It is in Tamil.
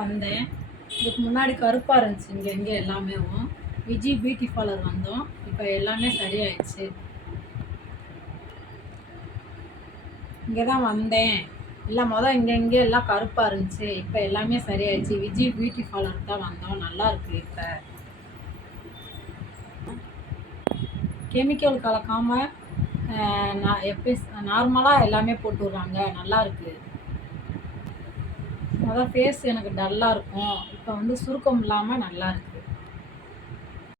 தான் வந்தேன். இதுக்கு முன்னாடி கருப்பாக இருந்துச்சு இங்கே எல்லாமே. விஜி பியூட்டி பார்லர் வந்தோம். இப்போ எல்லாமே சரியாயிடுச்சு. இங்கே தான் வந்தேன். எல்லாம் இங்கே எல்லாம் கருப்பாக இருந்துச்சு. இப்போ எல்லாமே சரியாயிடுச்சு. விஜி பியூட்டி பார்லருக்கு தான் வந்தோம். நல்லா இருக்கு. இப்போ கெமிக்கல் கலக்காமல் நான் எப்படி நார்மலாக எல்லாமே போட்டு விட்றாங்க. நல்லா இருக்குது. ஃபேஸ் எனக்கு டல்லாக இருக்கும். இப்போ சுருக்கம் இல்லாமல் நல்லா இருக்குது.